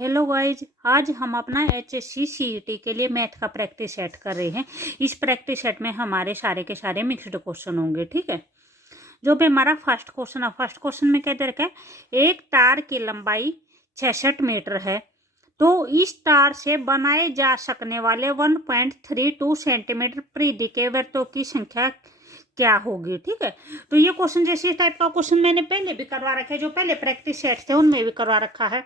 Hello guys, आज हम अपना HSC CET के लिए मैथ का प्रैक्टिस सेट कर रहे हैं। इस प्रैक्टिस सेट में हमारे सारे के सारे मिक्स्ड क्वेश्चन होंगे। ठीक है, जो भी हमारा फर्स्ट क्वेश्चन है, फर्स्ट क्वेश्चन में क्या दे रखा है, एक तार की लंबाई 66 मीटर है, तो इस तार से बनाए जा सकने वाले 1.32 सेंटीमीटर परिधि के वृत्तों की संख्या क्या होगी। ठीक है, तो ये क्वेश्चन जैसे टाइप का क्वेश्चन मैंने पहले भी करवा रखा है, जो पहले प्रैक्टिस सेट थे उनमें भी करवा रखा है।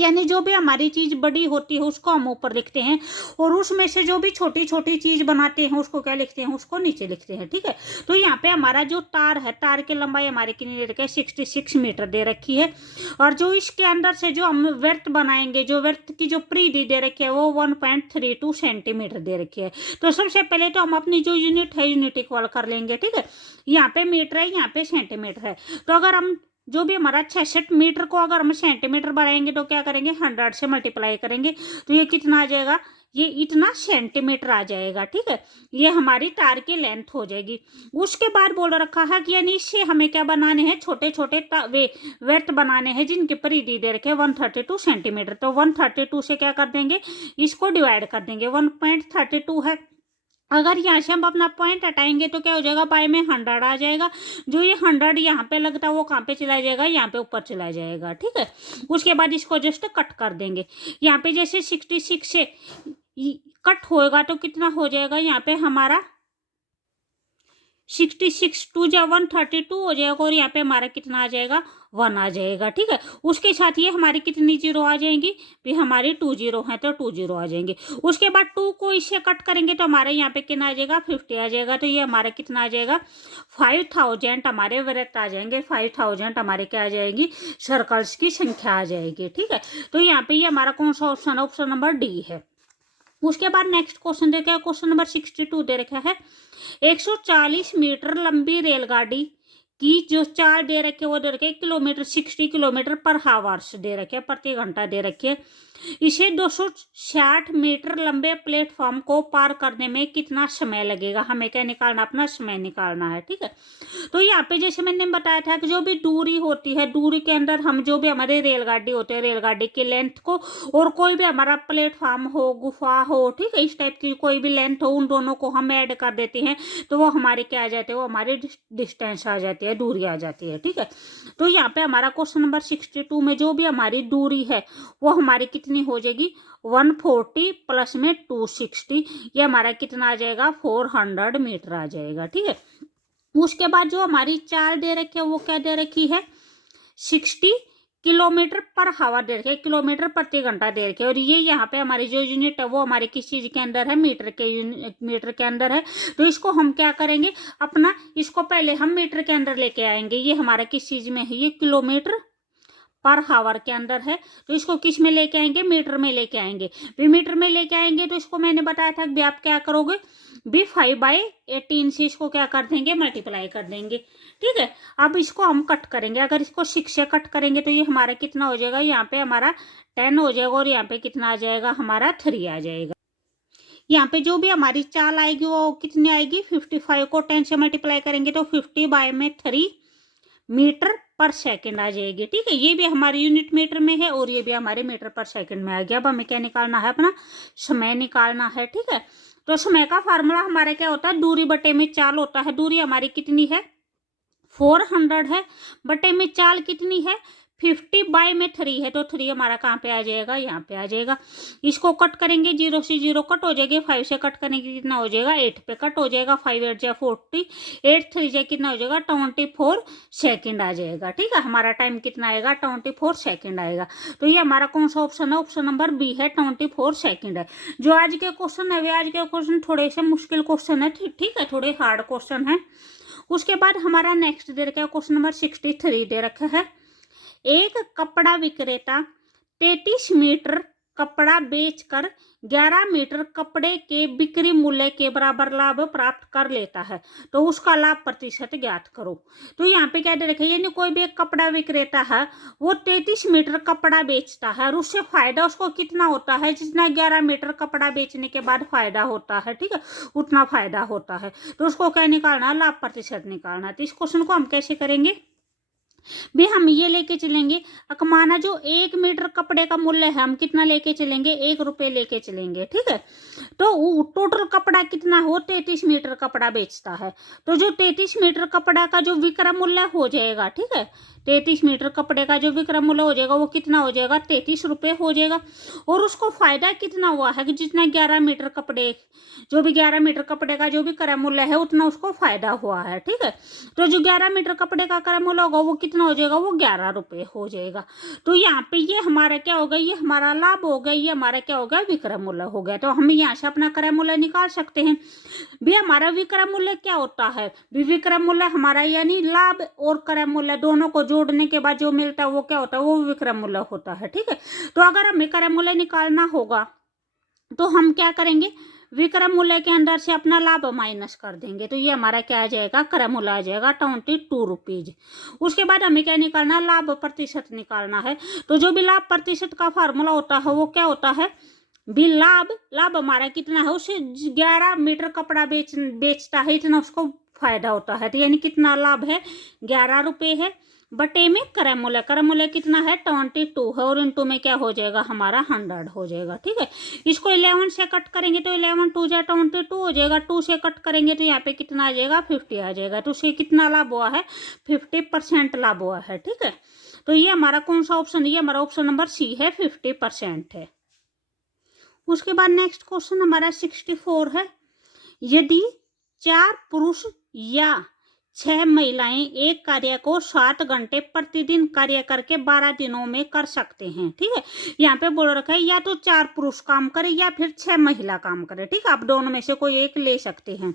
यानी जो भी हमारी चीज बड़ी होती है उसको हम ऊपर लिखते हैं, और उसमें से जो भी छोटी छोटी चीज बनाते हैं उसको क्या लिखते हैं, उसको नीचे लिखते हैं। ठीक है, तो यहाँ पे हमारा जो तार है, तार की लंबाई हमारी कितनी दे रखी है, 66 मीटर दे रखी है। और जो इसके अंदर से जो हम वृत्त बनाएंगे, जो वृत्त की जो परिधि दे रखी है वो 1.32 सेंटीमीटर दे रखी है। तो सबसे पहले तो हम अपनी जो यूनिट है यूनिट इक्वल कर लेंगे। ठीक है, यहाँ पे मीटर है, यहाँ पे सेंटीमीटर है, तो अगर हम जो भी हमारा 66 मीटर को अगर हम सेंटीमीटर बढ़ाएंगे तो क्या करेंगे, 100 से मल्टीप्लाई करेंगे, तो ये कितना आ जाएगा, ये इतना सेंटीमीटर आ जाएगा। ठीक है, ये हमारी तार की लेंथ हो जाएगी। उसके बाद बोल रखा है कि यानी इससे हमें क्या बनाने हैं, छोटे छोटे वृत्त बनाने हैं जिनकी परिधि दे रखे 132 सेंटीमीटर। तो 132 से क्या कर देंगे, इसको डिवाइड कर देंगे, 1.32 है। अगर यहाँ से हम अपना पॉइंट हटाएंगे तो क्या हो जाएगा, बाय में 100 आ जाएगा। जो ये 100 यहाँ पे लगता है वो कहाँ पे चला जाएगा, यहाँ पे ऊपर चला जाएगा। ठीक है, उसके बाद इसको जस्ट कट कर देंगे। यहाँ पे जैसे 66 से कट होएगा तो कितना हो जाएगा, यहाँ पे हमारा 66 टू जा 132 हो जाएगा, और यहाँ पे हमारा कितना आ जाएगा, 1 आ जाएगा। ठीक है, उसके साथ ये हमारी कितनी जीरो आ जाएंगी, भी हमारी 2 जीरो है तो 2 जीरो आ जाएंगे। उसके बाद 2 को इससे कट करेंगे तो हमारे यहाँ पे कितना आ जाएगा, 50 आ जाएगा। तो ये हमारा कितना आ जाएगा, 5000 हमारे वृत्त आ जाएंगे, 5000 हमारे क्या आ जाएगी, सर्कल्स की संख्या आ जाएगी। ठीक है, तो यहाँ पे ये हमारा कौन सा ऑप्शन है, ऑप्शन नंबर डी है। उसके बाद नेक्स्ट क्वेश्चन देखा है, क्वेश्चन नंबर 62 दे रखा है, 140 मीटर लंबी रेलगाड़ी की जो चाल दे रखे वो दे रखे किलोमीटर, 60 किलोमीटर पर हावर्स दे रखे, प्रति घंटा दे रखे। इसे 260 मीटर लंबे प्लेटफॉर्म को पार करने में कितना समय लगेगा, हमें क्या निकालना, अपना समय निकालना है। ठीक है, तो यहाँ पे जैसे मैंने बताया था कि जो भी दूरी होती है, दूरी के अंदर हम जो भी हमारे रेलगाड़ी होते हैं, रेलगाड़ी की लेंथ को, और कोई भी हमारा प्लेटफॉर्म हो, गुफा हो, ठीक है, इस टाइप की कोई भी लेंथ हो, उन दोनों को हम ऐड कर देते हैं तो वो हमारे क्या आ जाते हैं, वो हमारी डिस्टेंस आ जाती है, दूरी आ जाती है। ठीक है, तो यहाँ पे हमारा क्वेश्चन नंबर 62 में जो भी हमारी दूरी है वो हमारी कितनी हो जाएगी, 140 प्लस में 260, ये हमारा कितना आ जाएगा, 400 मीटर आ जाएगा। ठीक है, उसके बाद जो हमारी चाल दे रखी है वो क्या दे रखी है, 60 किलोमीटर पर हावर दे रखी है, किलोमीटर प्रति घंटा दे रखी है। और ये यहाँ पे हमारी जो यूनिट है वो हमारी किस चीज के अंदर है, मीटर के मीटर के अंदर है। तो इसको हम क्या करेंगे, अपना इसको पहले हम मीटर के अंदर लेके आएंगे। ये हमारा किस चीज में है, ये किलोमीटर पर हावर के अंदर है, तो इसको किस में लेके आएंगे, मीटर में लेके आएंगे। भी मीटर में लेके आएंगे तो इसको मैंने बताया था कि आप क्या करोगे, भी 5/18 से इसको क्या कर देंगे, मल्टीप्लाई कर देंगे। ठीक है, अब इसको हम कट करेंगे, अगर इसको 6 से कट करेंगे तो ये हमारा कितना हो जाएगा, यहाँ पे हमारा 10 हो जाएगा, और यहाँ पे कितना आ जाएगा, हमारा 3 आ जाएगा। यहाँ पे जो भी हमारी चाल आएगी वो कितनी आएगी, 55 को 10 से मल्टीप्लाई करेंगे तो 50/3 मीटर पर सेकंड आ जाएगी। ठीक है, ये भी हमारे यूनिट मीटर में है और ये भी हमारे मीटर पर सेकंड में आ गया। अब हमें क्या निकालना है, अपना समय निकालना है। ठीक है, तो समय का फार्मूला हमारा क्या होता है, दूरी बटे में चाल होता है। दूरी हमारी कितनी है, 400 है, बटे में चाल कितनी है, 50/3 है, तो 3 हमारा कहाँ पे आ जाएगा, यहाँ पे आ जाएगा। इसको कट करेंगे, 0 से 0 कट हो जाएगी, 5 से कट करेंगे कितना हो जाएगा, 8 पे कट हो जाएगा, 5 8 जा 40, 8 3 जा कितना हो जाएगा, 24 सेकेंड आ जाएगा। ठीक है, हमारा टाइम कितना आएगा, 24 सेकेंड आएगा। तो ये हमारा कौन सा ऑप्शन है, ऑप्शन नंबर बी है, 24 सेकेंड है। जो आज के क्वेश्चन है वे आज के क्वेश्चन थोड़े से मुश्किल क्वेश्चन है, ठीक है, थोड़े हार्ड क्वेश्चन है। उसके बाद हमारा नेक्स्ट दे रखा है, क्वेश्चन नंबर 63 दे रखा है, एक कपड़ा विक्रेता 33 मीटर कपड़ा बेचकर 11 मीटर कपड़े के बिक्री मूल्य के बराबर लाभ प्राप्त कर लेता है, तो उसका लाभ प्रतिशत ज्ञात करो। तो यहाँ पे क्या दे रखा है, यानी कोई भी एक कपड़ा विक्रेता है, वो 33 मीटर कपड़ा बेचता है, और उससे फायदा उसको कितना होता है, जितना 11 मीटर कपड़ा बेचने के बाद फायदा होता है। ठीक है, उतना फायदा होता है, तो उसको क्या निकालना है, लाभ प्रतिशत निकालना है। तो इस क्वेश्चन को हम कैसे करेंगे, भी हम ये लेके चलेंगे, माना जो 1 मीटर कपड़े का मूल्य है हम कितना लेके चलेंगे, 1 रुपये लेके चलेंगे, ठीक है। तो टोटल कपड़ा कितना हो, 33 मीटर कपड़ा बेचता है। तो जो 33 मीटर कपड़ा का जो विक्रय मूल्य हो जाएगा, ठीक है, 33 मीटर कपड़े का जो विक्रय मूल्य हो जाएगा वो कितना हो जाएगा, 33 रुपये हो जाएगा। और उसको फायदा कितना हुआ है कि जितना 11 मीटर कपड़े, जो भी 11 मीटर कपड़े का जो भी क्रय मूल्य है उतना उसको फायदा हुआ है, ठीक है। तो जो 11 मीटर कपड़े का क्रय मूल्य होगा वो कितना हो जाएगा, वो 11 रुपये हो जाएगा। तो यहाँ पे ये हमारा क्या हो गया, ये हमारा लाभ हो गया, ये हमारा क्या हो गया, विक्रय मूल्य हो गया। तो हम यहाँ से अपना क्रय मूल्य निकाल सकते हैं। भी हमारा विक्रय मूल्य क्या होता है, भी विक्रय मूल्य हमारा यानी लाभ और क्रय मूल्य दोनों को जोड़ने के बाद जो मिलता है वो क्या होता है, वो विक्रय मूल्य होता है, ठीक है। तो अगर हमें क्रय मूल्य निकालना होगा तो हम क्या करेंगे, विक्रय मूल्य के अंदर से अपना लाभ माइनस कर देंगे। तो ये हमारा क्या आ जाएगा, क्रय मूल्य आ जाएगा 22 रुपीज। उसके बाद हमें क्या निकालना, लाभ प्रतिशत निकालना है। तो जो भी लाभ प्रतिशत का फार्मूला होता है वो क्या होता है, भी लाभ हमारा कितना है, उसे 11 मीटर कपड़ा बेचता है इतना उसको फायदा होता है। तो यानी कितना लाभ है, 11 रुपये है, बटे में क्रय मूल्य कितना है, 22 है, और इंटू में क्या हो जाएगा हमारा 100 हो जाएगा, ठीक है। इसको 11 से कट करेंगे तो 11 2 जा 22 हो जाएगा, 2 से कट करेंगे तो यहाँ पे कितना आ जाएगा, 50 आ जाएगा। तो उससे कितना लाभ हुआ है, 50% लाभ हुआ है, ठीक है। तो ये हमारा कौन सा ऑप्शन है, ये हमारा ऑप्शन नंबर सी है, 50% है। उसके बाद नेक्स्ट क्वेश्चन हमारा 64 है, यदि 4 पुरुष या 6 महिलाएं एक कार्य को 7 घंटे प्रतिदिन कार्य करके 12 दिनों में कर सकते हैं, ठीक है। यहाँ पे बोल रखा है या तो 4 पुरुष काम करे या फिर 6 महिला काम करे, ठीक है, आप दोनों में से कोई एक ले सकते हैं।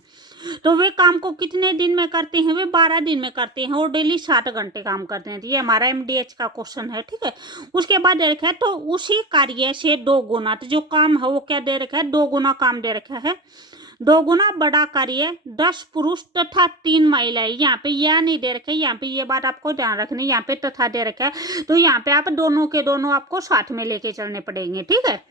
तो वे काम को कितने दिन में करते हैं, वे 12 दिन में करते हैं और डेली 7 घंटे काम करते हैं। ये हमारा MDH का क्वेश्चन है, ठीक है। उसके बाद दे रखा है तो उसी कार्य से 2 गुना, तो जो काम है वो क्या दे रखा है, 2 गुना काम दे रखा है। 2 गुना बड़ा कार्य 10 पुरुष तथा 3 महिलाएं, यहाँ पे यह नहीं दे रखे, यहाँ पे ये बात आपको ध्यान रखनी, यहाँ पे तथा दे रखा है। तो यहाँ पे आप दोनों के दोनों आपको साथ में लेके चलने पड़ेंगे, ठीक है।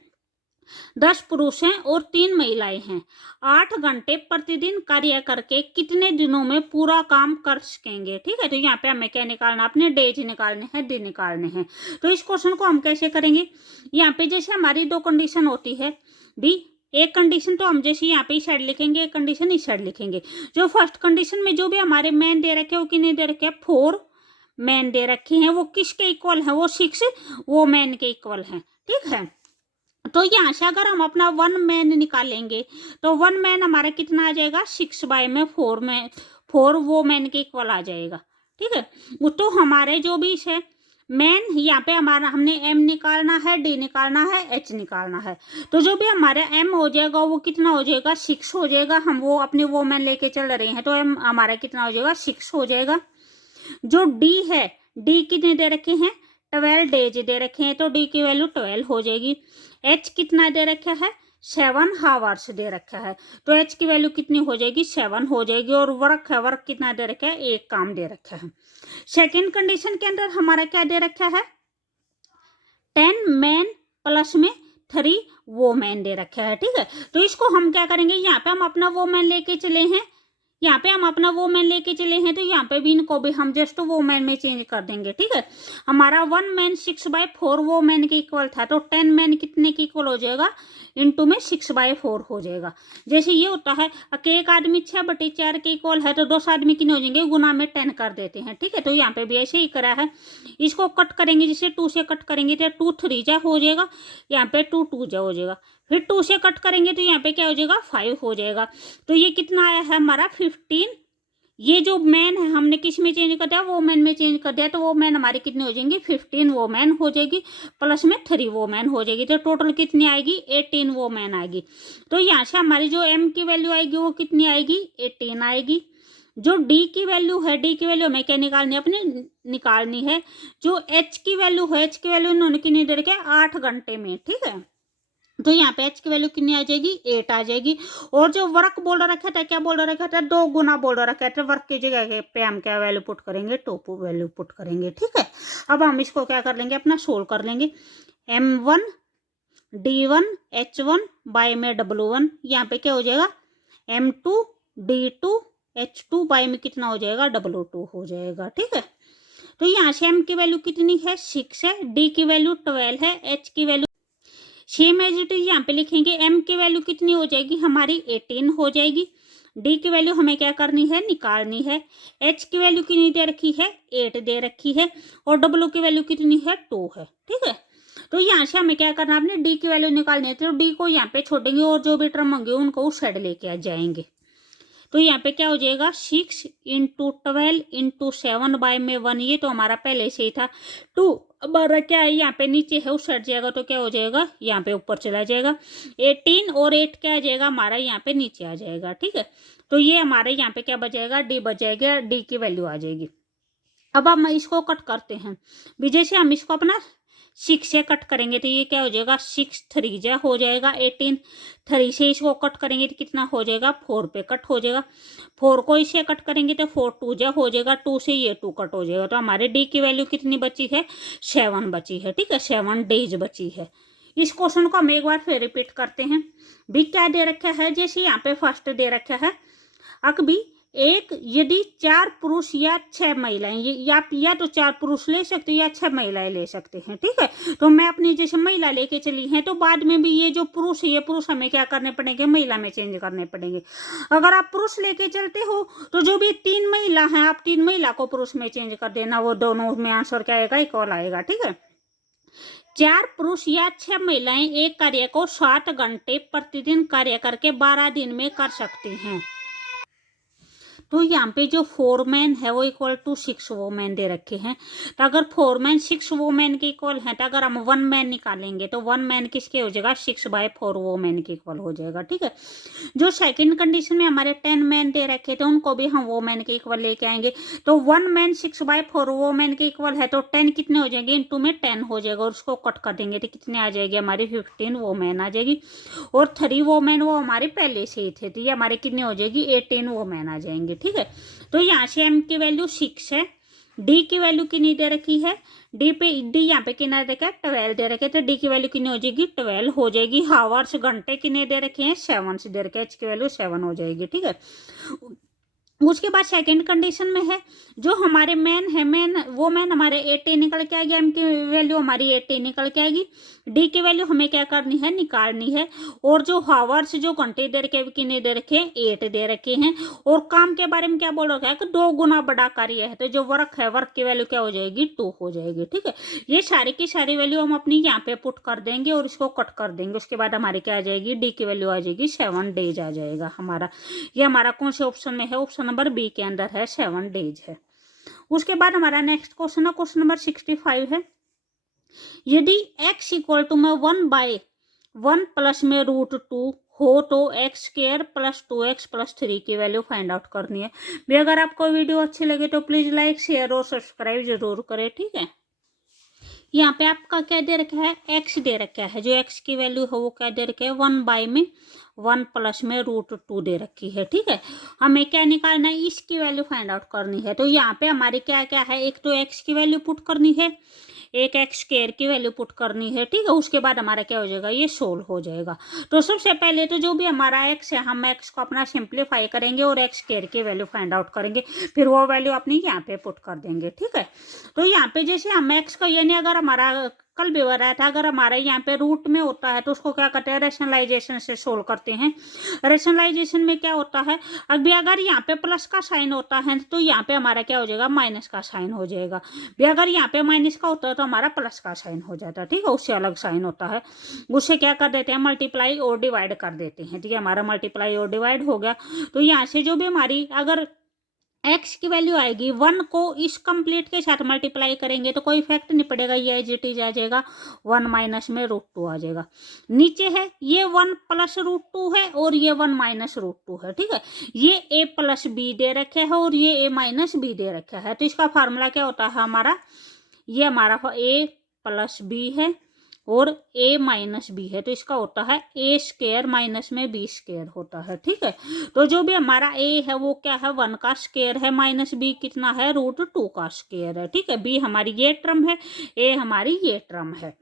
10 पुरुष हैं और 3 महिलाएं हैं, 8 घंटे प्रतिदिन कार्य करके कितने दिनों में पूरा काम कर सकेंगे, ठीक है। तो यहाँ पे हमें क्या निकालना, अपने डेज निकालने हैं, दिन निकालने हैं। तो इस क्वेश्चन को हम कैसे करेंगे, यहाँ पे जैसे हमारी 2 कंडीशन होती है, भी एक कंडीशन तो हम जैसे यहाँ पे इस साइड लिखेंगे, एक कंडीशन इस साइड लिखेंगे। जो फर्स्ट कंडीशन में जो भी हमारे मैन दे रखे हैं वो कितने दे रखे हैं, 4 मैन दे रखे हैं, वो किसके इक्वल है, वो 6 वो मैन के इक्वल है, ठीक है। तो यहाँ से अगर हम अपना 1 मैन निकालेंगे तो 1 मैन हमारा कितना आ जाएगा, 6/4 में 4 वो मैन के इक्वल आ जाएगा, ठीक है। वो तो हमारे जो भी है मैन, यहाँ पे हमारा हमने M निकालना है, D निकालना है, H निकालना है। तो जो भी हमारा M हो जाएगा वो कितना हो जाएगा, 6 हो जाएगा। हम वो अपने वो मैन लेके चल रहे हैं तो M हमारा कितना हो जाएगा, 6 हो जाएगा। जो D है, D कितने दे रखे हैं, 12 डेज दे रखे हैं, तो D की वैल्यू 12 हो जाएगी। H कितना दे रखा है, 7 हावर्स दे रखा है, तो H की वैल्यू कितनी हो जाएगी, 7 हो जाएगी। और वर्क है, वर्क कितना दे रखा है, एक काम दे रखा है। सेकेंड कंडीशन के अंदर हमारा क्या दे रखा है, 10 मैन प्लस में 3 वो मैन दे रखा है, ठीक है। तो इसको हम क्या करेंगे, यहाँ पे हम अपना वो मैन लेके चले हैं, यहाँ पे हम अपना वो मैन लेके चले हैं, तो यहाँ पे भी इनको भी हम जस्ट वो मैन में चेंज कर देंगे, ठीक है। हमारा 1 मैन 6/4 वो मैन के इक्वल था, तो 10 मैन कितने के इक्वल हो जाएगा, इंटू में 6/4 हो जाएगा। जैसे ये होता है कि एक आदमी 6/4 के इक्वल है तो 2 आदमी कितने हो जाएंगे, गुना में 10 कर देते हैं, ठीक है। तो यहाँ पे भी ऐसे ही करा है। इसको कट करेंगे, जैसे 2 से कट करेंगे तो 2 3 जा हो जाएगा, यहाँ पे 2 2 जा हो जाएगा। फिर 2 से कट करेंगे तो यहाँ पे क्या हो जाएगा, 5 हो जाएगा। तो ये कितना आया है हमारा 15। ये जो मैन है हमने किस में चेंज कर दिया, वो मैन में चेंज कर दिया, तो वो मैन हमारी कितनी हो जाएंगी, 15 वो मैन हो जाएगी, प्लस में 3 वो मैन हो जाएगी। तो टोटल कितनी आएगी, 18 वो मैन आएगी। तो यहाँ से हमारी जो M की वैल्यू आएगी वो कितनी आएगी, 18 आएगी। जो D की वैल्यू है, D की वैल्यू हमें क्या निकालनी है, अपने निकालनी है। जो H की वैल्यू है, H की वैल्यू इन्होंने कितनी दे रखी है, 8 घंटे में, ठीक है। तो यहाँ पे H की वैल्यू कितनी आ जाएगी, 8 आ जाएगी। और जो वर्क बोल रखा था, क्या बोल रखा था, 2 गुना बोल रखा था। वर्क की जगह पे हम क्या वैल्यू पुट करेंगे, 2 वैल्यू पुट करेंगे, ठीक है। अब हम इसको क्या कर लेंगे, अपना सोल्व कर लेंगे। M1 D1 H1 बाय में W1, यहाँ पे क्या हो जाएगा, M2 D2 H2 बाय में कितना हो जाएगा, W2 हो जाएगा, ठीक है। तो यहाँ से m की वैल्यू कितनी है 6 है, d की वैल्यू 12 है, h की value same as it is यहाँ पे लिखेंगे। m की वैल्यू कितनी हो जाएगी हमारी 18 हो जाएगी। d की वैल्यू हमें क्या करनी है निकालनी है। h की वैल्यू कितनी दे रखी है 8 दे रखी है और w की वैल्यू कितनी है 2 है। ठीक है, तो यहाँ से हमें क्या करना है आपने d की वैल्यू निकालनी है, तो d को यहाँ पे छोड़ेंगे और जो भी टर्म होंगे उनको उस साइड लेके आ जाएंगे। तो यहाँ पे क्या हो जाएगा 6 इंटू 12 इंटू 7 बाय में 1, ये तो हमारा पहले से ही था। 2 हमारा क्या है यहाँ पे नीचे है उस हट जाएगा, तो क्या हो जाएगा यहाँ पे ऊपर चला जाएगा। 18 और 8 क्या आ जाएगा हमारा यहाँ पे नीचे आ जाएगा। ठीक है, तो ये हमारे यहाँ पे क्या बचेगा डी बचेगा, डी की वैल्यू आ जाएगी। अब हम इसको कट करते हैं भी, जैसे हम इसको अपना 6 से कट करेंगे तो ये क्या हो जाएगा 6 3 जा हो जाएगा 18, 3 से इसको कट करेंगे तो कितना हो जाएगा 4 पे कट हो जाएगा। 4 को इससे कट करेंगे तो 4 2 जा हो जाएगा, 2 से ये 2 कट हो जाएगा। तो हमारे डी की वैल्यू कितनी बची है 7 बची है। ठीक है, 7 डेज बची है। इस क्वेश्चन को हम एक बार फिर रिपीट करते हैं भी। क्या दे रखा है, जैसे यहाँ पे फर्स्ट दे रखा है अकबी एक यदि 4 पुरुष या 6 महिलाएं, या तो 4 पुरुष ले सकते हैं या 6 महिलाएं ले सकते हैं। ठीक है, तो मैं अपनी जैसे महिला लेके चली हैं तो बाद में भी ये जो पुरुष है ये पुरुष हमें क्या करने पड़ेंगे महिला में चेंज करने पड़ेंगे। अगर आप पुरुष लेके चलते हो तो जो भी 3 महिला हैं आप 3 महिला को पुरुष में चेंज कर देना, वो दोनों में आंसर क्या आएगा इक्वल आएगा। ठीक है, 4 पुरुष या 6 महिलाएं एक कार्य को 7 घंटे प्रतिदिन कार्य करके 12 दिन में कर सकती हैं। तो यहाँ पे जो 4 मैन है वो इक्वल टू 6 वोमेन दे रखे हैं। तो अगर 4 मैन 6 वोमेन के इक्वल है तो अगर हम 1 मैन निकालेंगे तो 1 मैन किसके हो जाएगा 6/4 वोमेन के इक्वल हो जाएगा। ठीक है, जो सेकंड कंडीशन में हमारे 10 मैन दे रखे थे उनको भी हम वोमेन के इक्वल लेके आएंगे। तो 1 मैन 6/4 वोमेन के इक्वल है तो 10 कितने हो जाएंगे इंटू में 10 हो जाएगा और उसको कट कर देंगे तो कितने आ जाएगी हमारी 15 वोमेन आ जाएगी। और 3 वोमेन वो हमारे पहले से ही थे तो ये हमारे कितने हो जाएगी 18 वोमेन आ जाएंगे। ठीक है, तो यहाँ से m की वैल्यू 6 है, d की वैल्यू कितनी दे रखी है d यहाँ पे कितना दे रखा है 12 दे रखे, तो d की वैल्यू कितनी हो जाएगी 12 हो जाएगी। हावर्स घंटे कितने दे रखे हैं 7 से दे रखे हैं, h की वैल्यू 7 हो जाएगी। ठीक है, उसके बाद सेकंड कंडीशन में है जो हमारे मैन है वो मैन हमारे 80 निकल के आएगी, m की वैल्यू हमारी 80 निकल के आएगी। d की वैल्यू हमें क्या करनी है निकालनी है। और जो हावर्स जो घंटे दे रखे कितने दे रखे हैं 8 दे रखे हैं। और काम के बारे में क्या बोल रखा है कि 2 गुना बड़ा कार्य है तो जो वर्क है वर्क की वैल्यू क्या हो जाएगी 2 हो जाएगी। ठीक है, ये सारी की सारी वैल्यू हम अपनी यहाँ पे पुट कर देंगे और इसको कट कर देंगे। उसके बाद हमारी क्या आ जाएगी d की वैल्यू आ जाएगी 7 डेज आ जाएगा हमारा। ये हमारा कौन से ऑप्शन में है, ऑप्शन नंबर बी के अंदर है 7 डेज है। उसके बाद हमारा नेक्स्ट क्वेश्चन है क्वेश्चन नंबर 65 है। यदि x इक्वल टू में 1/1 प्लस में √2 हो तो x² प्लस 2x प्लस 3 की वैल्यू फाइंड आउट करनी है। भी अगर आपको वीडियो अच्छी लगे तो प्लीज लाइक शेयर और सब्सक्राइब जरूर करें। ठीक है, यहाँ पे आपका क्या दे रखा है x दे रखा है, जो x की वैल्यू है वो क्या दे रखा है 1/1 प्लस में √2 दे रखी है। ठीक है, हमें क्या निकालना है इसकी वैल्यू फाइंड आउट करनी है। तो यहाँ पे हमारी क्या क्या है, एक तो x की वैल्यू पुट करनी है, एक x² की वैल्यू पुट करनी है। ठीक है, उसके बाद हमारा क्या हो जाएगा ये सोल्व हो जाएगा। तो सबसे पहले तो जो भी हमारा x है हम x को अपना सिंप्लीफाई करेंगे और x² की वैल्यू फाइंड आउट करेंगे, फिर वो वैल्यू अपनी यहाँ पे पुट कर देंगे। ठीक है, तो यहाँ पे जैसे हम x का यानी अगर हमारा कल भी हो रहा था अगर हमारे यहाँ पे रूट में होता है तो उसको क्या करते हैं रेशनलाइजेशन से सोल्व करते हैं। रेशनलाइजेशन में क्या होता है अभी अगर यहाँ पे प्लस का साइन होता है तो यहाँ पे हमारा क्या हो जाएगा माइनस का साइन हो जाएगा। भी अगर यहाँ पे माइनस का होता है तो हमारा प्लस का साइन हो जाता है। ठीक है, उससे अलग साइन होता है, उससे क्या कर देते हैं मल्टीप्लाई और डिवाइड कर देते हैं। ठीक है, हमारा मल्टीप्लाई और डिवाइड हो गया। तो यहाँ से जो भी हमारी अगर x की वैल्यू आएगी 1 को इस कंप्लीट के साथ मल्टीप्लाई करेंगे तो कोई इफेक्ट नहीं पड़ेगा, ये एज इट इज आ जाएगा 1 माइनस में √2 आ जाएगा। नीचे है ये 1 प्लस √2 है और ये 1 माइनस √2 है। ठीक है, ये a प्लस बी दे रखा है और ये a माइनस बी दे रखा है। तो इसका फार्मूला क्या होता है हमारा, ये हमारा a प्लस बी है और a माइनस बी है तो इसका होता है a² माइनस में b² होता है। ठीक है, तो जो भी हमारा a है वो क्या है 1 का स्क्वायर है माइनस b कितना है √2 का स्क्वायर है। ठीक है, b हमारी ये टर्म है, a हमारी ये टर्म है।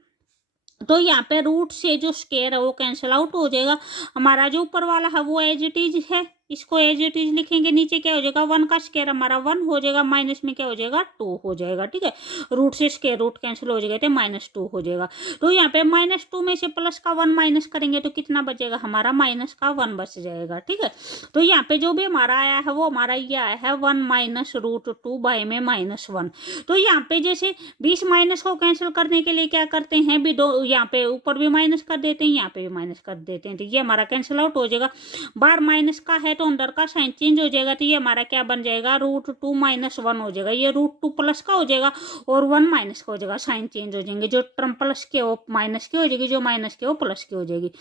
तो यहाँ पे रूट से जो स्क्वायर है वो कैंसिल आउट हो जाएगा। हमारा जो ऊपर वाला है वो एज इट इज है इसको एज इट इज लिखेंगे। नीचे क्या हो जाएगा, 1 का स्क्वायर हमारा 1 हो जाएगा, माइनस में क्या हो जाएगा 2 हो जाएगा। ठीक है, रूट से स्क्वायर रूट कैंसिल हो जाएगा तो -2 हो जाएगा। तो यहाँ पे -2 में से प्लस का 1 माइनस करेंगे तो कितना बचेगा हमारा, माइनस का 1 बच जाएगा। ठीक है, तो यहाँ पे जो भी हमारा आया है वो हमारा ये आया है 1 माइनस रूट 2 बाई में -1। तो यहाँ पे जैसे 20 माइनस को कैंसिल करने के लिए क्या करते हैं भी, दो यहाँ पे ऊपर भी माइनस कर देते हैं, यहाँ पे भी माइनस कर देते हैं, तो ये हमारा कैंसिल आउट हो जाएगा। बार माइनस का है तो अंदर का साइन चेंज हो जाएगा, तो ये हमारा क्या बन जाएगा, √2 - 1 हो जाएगा। ये √2 प्लस का हो जाएगा और 1 माइनस का हो जाएगा, साइन चेंज हो जाएंगे। जो टर्म प्लस के वो माइनस की हो जाएगी, जो माइनस के वो प्लस की हो जाएगी।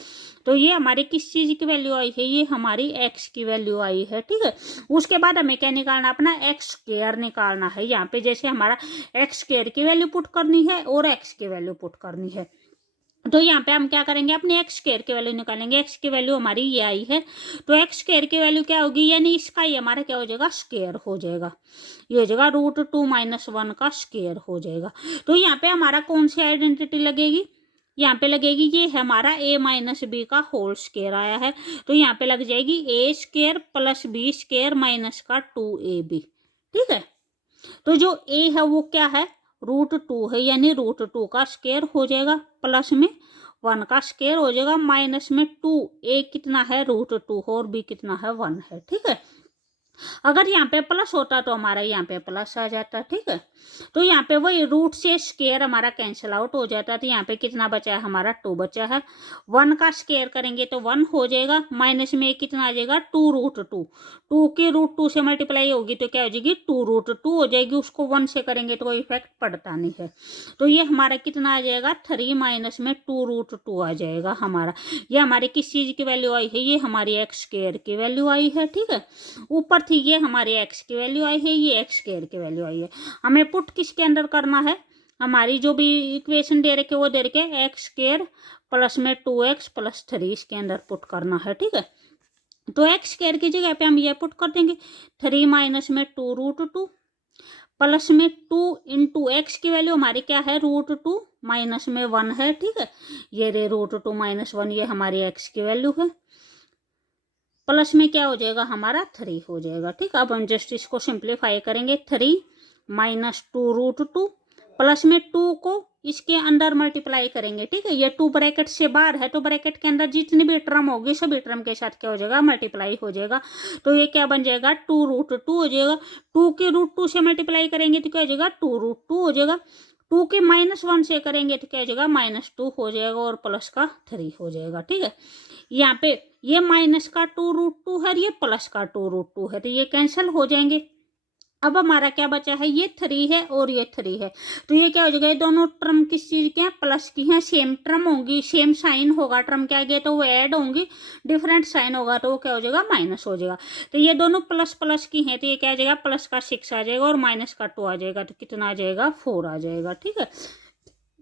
तो ये हमारी किस चीज़ की वैल्यू आई है, ये हमारी एक्स की वैल्यू आई है। ठीक है, उसके बाद हमें क्या निकालना, अपना एक्स स्क्वायर निकालना है। यहाँ पे जैसे हमारा एक्स स्क्वायर की वैल्यू पुट करनी है और एक्स की वैल्यू पुट करनी है। तो यहाँ पे हम क्या करेंगे, अपने एक्स स्क्वायर की वैल्यू निकालेंगे। एक्स की वैल्यू हमारी ये आई है, तो एक्स स्क्वायर की वैल्यू क्या होगी, यानी इसका ही हमारा क्या हो जाएगा, स्क्वायर हो जाएगा। ये हो जाएगा √2 - 1 का स्क्वायर हो जाएगा। तो यहाँ पे हमारा कौन सी आइडेंटिटी लगेगी, यहाँ पे लगेगी, ये है हमारा a - b का होल स्क्वायर आया है, तो यहाँ पे लग जाएगी a² + b² माइनस का 2ab। ठीक है, तो जो a है वो क्या है, √2 है, यानी √2 का स्क्वायर हो जाएगा, प्लस में 1 का स्क्वायर हो जाएगा, माइनस में 2। a कितना है, √2 और b कितना है, 1 है। ठीक है, अगर यहाँ पे प्लस होता तो हमारा यहाँ पे प्लस आ जाता। ठीक है, तो यहाँ पे वही रूट से स्क्वायर हमारा कैंसिल आउट हो जाता, तो यहाँ पे कितना बचा है हमारा, 2 बचा है। 1 का स्क्वायर करेंगे तो 1 हो जाएगा, माइनस में कितना आ जाएगा, 2√2। 2 की √2 से मल्टीप्लाई होगी तो क्या हो जाएगी, 2√2 हो जाएगी। उसको 1 से करेंगे तो कोई इफेक्ट पड़ता नहीं है। तो ये हमारा कितना आ जाएगा, 3 माइनस में 2√2 आ जाएगा हमारा। ये हमारी किस चीज़ की वैल्यू आई है, ये हमारी एक्स स्क्वायर की वैल्यू आई है। ठीक है, ऊपर थी ये हमारी एक्स की वैल्यू आई है, ये एक्स स्क्वायर की वैल्यू आई है। हमें पुट किसके अंदर करना है, हमारी जो भी इक्वेशन दे रखे वो दे रखे एक्स स्क्वायर प्लस में 2x + 3 इसके अंदर पुट करना है। ठीक है, तो एक्स स्क्वायर की जगह पे हम ये पुट कर देंगे, 3 माइनस में 2√2 प्लस में 2 इंटू एक्स की वैल्यू हमारी क्या है, √2 माइनस में 1 है। ठीक है, ये रे √2 - 1 ये हमारी एक्स की वैल्यू है, प्लस में क्या हो जाएगा हमारा 3 हो जाएगा। ठीक है, अब हम जस्ट इसको सिंप्लीफाई करेंगे, 3 - 2√2 प्लस में 2 को इसके अंदर मल्टीप्लाई करेंगे। ठीक है, ये 2 ब्रैकेट से बाहर है, तो ब्रैकेट के अंदर जितनी भी टर्म होगी सभी टर्म के साथ क्या हो जाएगा, मल्टीप्लाई हो जाएगा। तो ये क्या बन जाएगा, 2√2 हो जाएगा। 2 के √2 से मल्टीप्लाई करेंगे तो क्या हो जाएगा, 2√2 हो जाएगा। 2 के -1 से करेंगे तो क्या हो जाएगा, -2 हो जाएगा और प्लस का 3 हो जाएगा। ठीक है, यहाँ पे ये माइनस का 2√2 है, ये प्लस का 2√2 है, तो ये कैंसिल हो जाएंगे। अब हमारा क्या बचा है, ये 3 है और ये 3 है, तो ये क्या हो जाएगा, ये दोनों टर्म किस चीज़ के हैं, प्लस की हैं। सेम टर्म होंगी, सेम साइन होगा, टर्म क्या गया तो वो ऐड होंगी, डिफरेंट साइन होगा तो वो क्या हो जाएगा, माइनस हो जाएगा। तो ये दोनों प्लस प्लस की हैं, तो ये क्या आ जाएगा, प्लस का 6 आ जाएगा और माइनस का 2 आ जाएगा, तो कितना आ जाएगा, 4 आ जाएगा। ठीक है,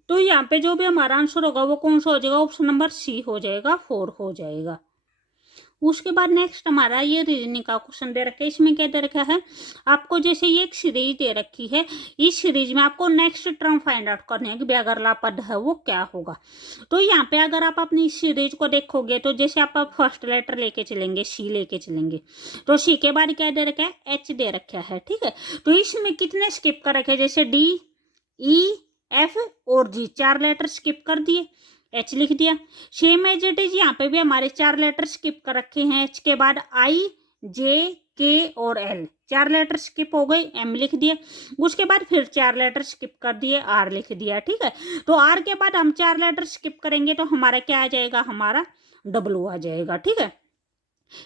तो यहाँ पे जो भी हमारा आंसर होगा वो कौन सा हो जाएगा, ऑप्शन नंबर सी हो जाएगा, 4 हो जाएगा। उसके बाद नेक्स्ट हमारा ये रीजनिंग का क्वेश्चन दे रखा है। इसमें क्या दे रखा है, आपको जैसे ये एक सीरीज दे रखी है, इस सीरीज में आपको नेक्स्ट टर्म फाइंड आउट करने है कि बेअगरला पद है वो क्या होगा। तो यहाँ पे अगर आप अपनी इस सीरीज को देखोगे तो जैसे आप फर्स्ट लेटर लेके चलेंगे, सी लेके चलेंगे, तो सी के बाद क्या दे रखा है, एच दे रखा है। ठीक है, तो इसमें कितने स्किप कर रखे, जैसे डी, ई, एफ और जी, 4 लेटर स्किप कर दिए, एच लिख दिया। सेम एज इट इज यहाँ पे भी हमारे 4 लेटर स्किप कर रखे हैं, एच के बाद आई, जे, के और एल, 4 लेटर स्किप हो गए, एम लिख दिया। उसके बाद फिर 4 लेटर स्किप कर दिए, आर लिख दिया। ठीक है, तो आर के बाद हम 4 लेटर स्किप करेंगे तो हमारा क्या आ जाएगा, हमारा डब्लू आ जाएगा। ठीक है,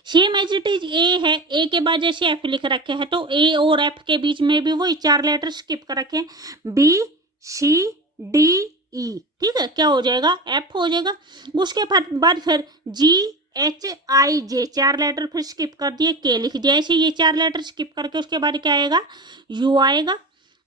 same as it is A है, ए के बाद जैसे एफ लिख रखे हैं तो ए और एफ के बीच में भी वही 4 लेटर स्किप कर रखे हैं, बी, सी, डी, ई। ठीक है, क्या हो जाएगा, एफ हो जाएगा। उसके बाद फिर जी, एच, आई, जे, 4 लेटर फिर स्किप कर दिए, के लिख दिया। ऐसे ये 4 लेटर स्किप करके उसके बाद क्या आएगा, यू आएगा।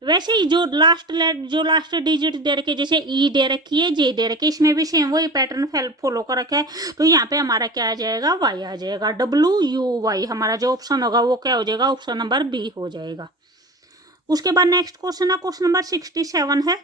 वैसे ही जो लास्ट डिजिट दे रखे, जैसे ई दे रखी है, जे दे रखी है, इसमें भी सेम वही पैटर्न फॉलो कर रखा है, तो यहाँ पे हमारा क्या आ जाएगा, वाई आ जाएगा, WUY। हमारा जो ऑप्शन होगा वो क्या हो जाएगा, ऑप्शन नंबर बी हो जाएगा। उसके बाद नेक्स्ट क्वेश्चन है, क्वेश्चन नंबर 67 है।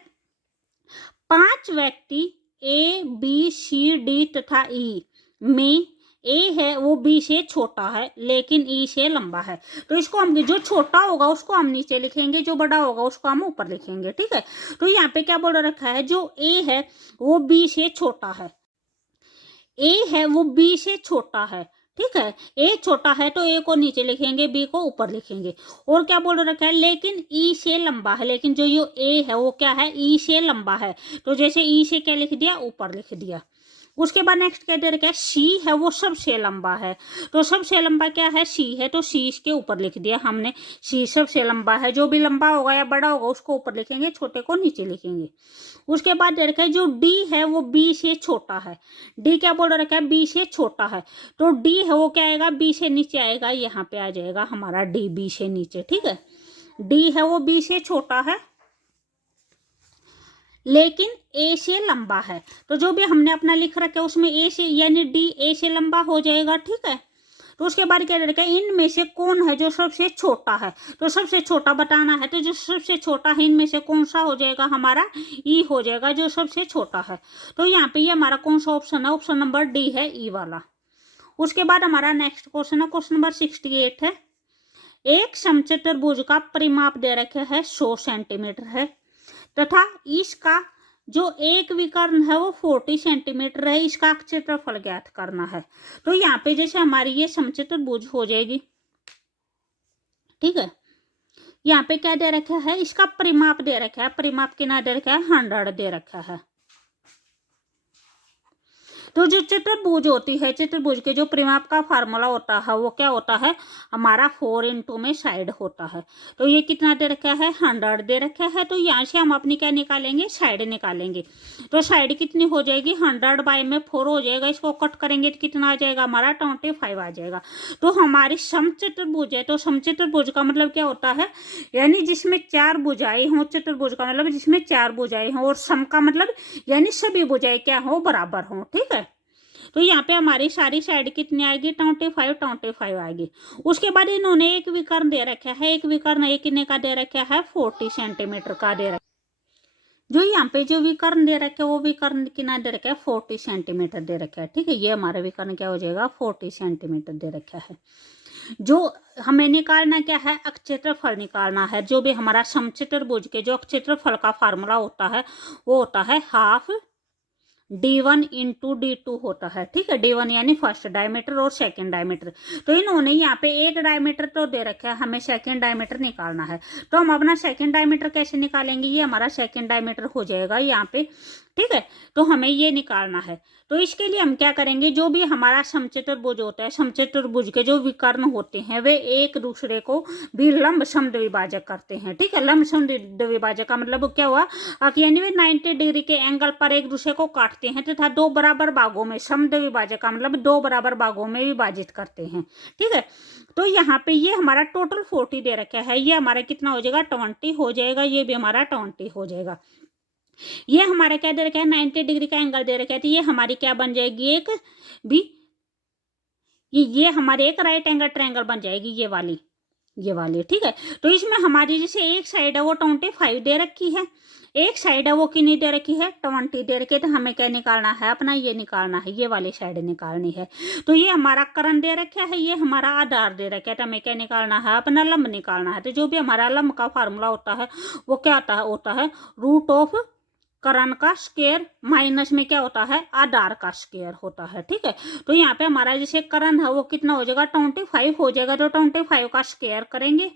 5 व्यक्ति A, B, C, D तथा E में ए है वो बी से छोटा है लेकिन ई से लंबा है। तो इसको हम जो छोटा होगा उसको हम नीचे लिखेंगे, जो बड़ा होगा उसको हम ऊपर लिखेंगे। ठीक है, तो यहाँ पे क्या बोल रखा है, जो ए है वो बी से छोटा है, ए है वो बी से छोटा है। ठीक है, ए छोटा है तो ए को नीचे लिखेंगे, बी को ऊपर लिखेंगे। और क्या बोल रखा है, लेकिन ई से लंबा है, लेकिन जो ये ए है वो क्या है, ई से लंबा है। तो जैसे ई से क्या लिख दिया, ऊपर लिख दिया। उसके बाद नेक्स्ट क्या दे रखा है, सी है वो सबसे लंबा है। तो सबसे लंबा क्या है, सी है, तो सी इसके ऊपर लिख दिया हमने। सी सबसे लंबा है, जो भी लंबा होगा या बड़ा होगा उसको ऊपर लिखेंगे, छोटे को नीचे लिखेंगे। उसके बाद दे रखा है जो डी है वो बी से छोटा है। डी क्या बोल रखा है, बी से छोटा है। तो डी है वो क्या आएगा, बी से नीचे आएगा, यहाँ पे आ जाएगा हमारा डी बी से नीचे। ठीक है, डी है वो बी से छोटा है लेकिन ए से लंबा है। तो जो भी हमने अपना लिख रखा है उसमें ए से यानी डी ए से लंबा हो जाएगा। ठीक है, तो उसके बाद क्या रखा है, इनमें से कौन है जो सबसे छोटा है। तो सबसे छोटा बताना है, तो जो सबसे छोटा है इनमें से कौन सा हो जाएगा, हमारा ई हो जाएगा, जो सबसे छोटा है। तो यहाँ पे ये हमारा कौन सा ऑप्शन है, ऑप्शन नंबर डी है, ई वाला। उसके बाद हमारा नेक्स्ट क्वेश्चन है, क्वेश्चन नंबर 68 है। एक समचतुर्भुज का परिमाप दे रखे है 100 सेंटीमीटर है तथा इसका जो एक विकर्ण है वो 40 सेंटीमीटर है, इसका क्षेत्रफल ज्ञात करना है। तो यहाँ पे जैसे हमारी ये समचतुर्भुज हो जाएगी। ठीक है, यहाँ पे क्या दे रखा है, इसका परिमाप दे रखा है, परिमाप कितना दे रखा है, 100 दे रखा है। तो जो चतुर्भुज होती है, चतुर्भुज के जो परिमाप का फार्मूला होता है वो क्या होता है, हमारा 4 में साइड होता है। तो ये कितना दे रखा है, 100 दे रखा है। तो यहाँ से हम अपनी क्या निकालेंगे, साइड निकालेंगे। तो साइड कितनी हो जाएगी, 100/4 हो जाएगा। इसको कट करेंगे तो कितना आ जाएगा, हमारा 25 आ जाएगा। तो हमारी समचतुर्भुज है, तो समचतुर्भुज का मतलब क्या होता है, यानी जिसमें 4 भुजाएं हों। चतुर्भुज का मतलब जिसमें 4 भुजाएं हों, और सम का मतलब यानी सभी भुजाएं क्या हो, बराबर हों। ठीक है, तो यहाँ पे हमारी सारी साइड कितनी आएगी, 25 आएगी। उसके बाद इन्होंने एक विकर्ण दे रखा है, एक विकर्ण एक कितने का दे रखा है, 40 सेंटीमीटर का दे रखा है। जो यहाँ पे जो विकर्ण दे रखा है वो विकर्ण कितना दे रखा है, 40 सेंटीमीटर दे रखा है। ठीक है, ये हमारा विकर्ण क्या हो जाएगा, 40 सेंटीमीटर दे रखा है। जो हमें निकालना क्या है, क्षेत्रफल निकालना है। जो भी हमारा समचतुर्भुज के जो क्षेत्रफल का फार्मूला होता है वो होता है हाफ D1 इंटू D2 होता है। ठीक है, D1 यानी फर्स्ट डायमीटर और सेकंड डायमीटर। तो इन्होंने यहाँ पे एक डायमीटर तो दे रखा है, हमें सेकंड डायमीटर निकालना है। तो हम अपना सेकंड डायमीटर कैसे निकालेंगे, ये हमारा सेकंड डायमीटर हो जाएगा यहाँ पे। ठीक है, तो हमें ये निकालना है। तो इसके लिए हम क्या करेंगे, जो भी हमारा समचतुर्भुज होता है, समचतुर्भुज के जो विकर्ण होते हैं वे एक दूसरे को भी लंब समद्विभाजक करते हैं। ठीक है, लंब समद्विभाजक का मतलब क्या हुआ, यानी वे 90 डिग्री के एंगल पर एक दूसरे को काटते हैं तथा 2 बराबर भागों में, समद्विभाजक का मतलब 2 बराबर भागों में विभाजित करते हैं। ठीक है, तो यहाँ पे ये हमारा टोटल 40 दे रखा है, ये हमारा कितना हो जाएगा, 20 हो जाएगा। ये भी हमारा 20 हो जाएगा। ये हमारा क्या दे रखा है, 90 डिग्री का एंगल दे रखा है। तो ये हमारी क्या बन जाएगी, एक भी ये हमारे एक राइट एंगल ट्रायंगल बन जाएगी, ये वाली। ठीक है, तो इसमें हमारी जैसे एक साइड है वो 25 दे रखी है, एक साइड है वो कितनी दे रखी है, 20 दे रखी है। तो हमें क्या निकालना है, अपना ये निकालना है, ये वाली साइड निकालनी है। तो ये हमारा कर्ण दे रखा है, ये हमारा आधार दे रखा है। तो हमें क्या निकालना है, अपना लंब निकालना है। तो जो भी हमारा लंब का फार्मूला होता है वो क्या होता है रूट ऑफ कर्ण का स्क्वायर माइनस में क्या होता है, आधार का स्क्वायर होता है। ठीक है, तो यहाँ पे हमारा जैसे कर्ण है वो कितना हो जाएगा, 25 हो जाएगा। तो 25 का स्क्वायर करेंगे,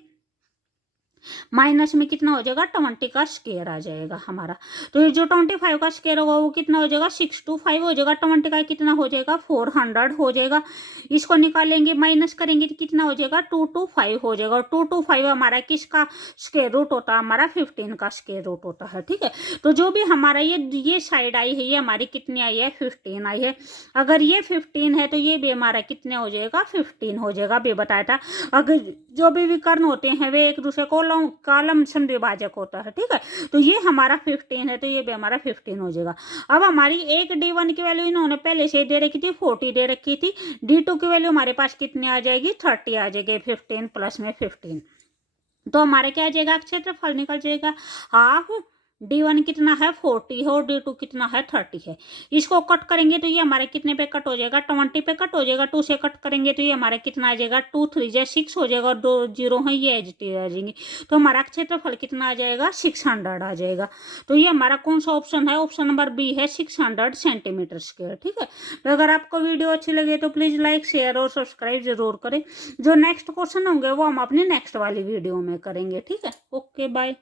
माइनस में कितना हो जाएगा, 20 का स्क्वायर आ जाएगा हमारा। तो ये जो 25 का स्क्वायर होगा वो कितना हो जाएगा, 625 हो जाएगा। 20 का कितना हो जाएगा, 400 हो जाएगा। इसको निकालेंगे, माइनस करेंगे तो कितना हो जाएगा, 225 हो जाएगा। और 225 हमारा किसका स्क्वायर रूट होता है, हमारा 15 का स्क्वायर रूट होता है। ठीक है, तो जो भी हमारा ये साइड आई है, ये हमारी कितनी आई है, 15 आई है। अगर ये 15 है तो ये भी हमारा कितने हो जाएगा, 15 हो जाएगा। भी बताया था, अगर जो भी विकर्ण होते हैं वे एक दूसरे को कॉलम समद्विभाजक होता है। ठीक है, तो ये हमारा 15 है, तो ये भी हमारा 15 हो जाएगा। अब हमारी एक D1 की वैल्यू इन्होंने पहले से दे रखी थी, 40 दे रखी थी। D2 की वैल्यू हमारे पास कितनी आ जाएगी, 30 आ जाएगी। 15 प्लस में 15, तो हमारे क्या आ जाएगा, क्षेत्रफल निकल जाएगा हाफ D1 कितना है 40 है और D2 कितना है 30 है। इसको कट करेंगे तो ये हमारे कितने पे कट हो जाएगा 20 पे कट हो जाएगा। 2 से कट करेंगे तो ये हमारे कितना आ जाएगा 2 3 जा 6 हो जाएगा और 2 जीरो है ये एज टी आ जाएंगे। तो हमारा क्षेत्रफल कितना आ जाएगा 600 आ जाएगा। तो ये हमारा कौन सा ऑप्शन है, ऑप्शन नंबर बी है 600 सेंटीमीटर स्क्वायर। ठीक है, तो अगर आपको वीडियो अच्छी लगे तो प्लीज लाइक शेयर और सब्सक्राइब जरूर करें। जो नेक्स्ट क्वेश्चन होंगे वो हम अपनी नेक्स्ट वाली वीडियो में करेंगे। ठीक है, ओके बाय।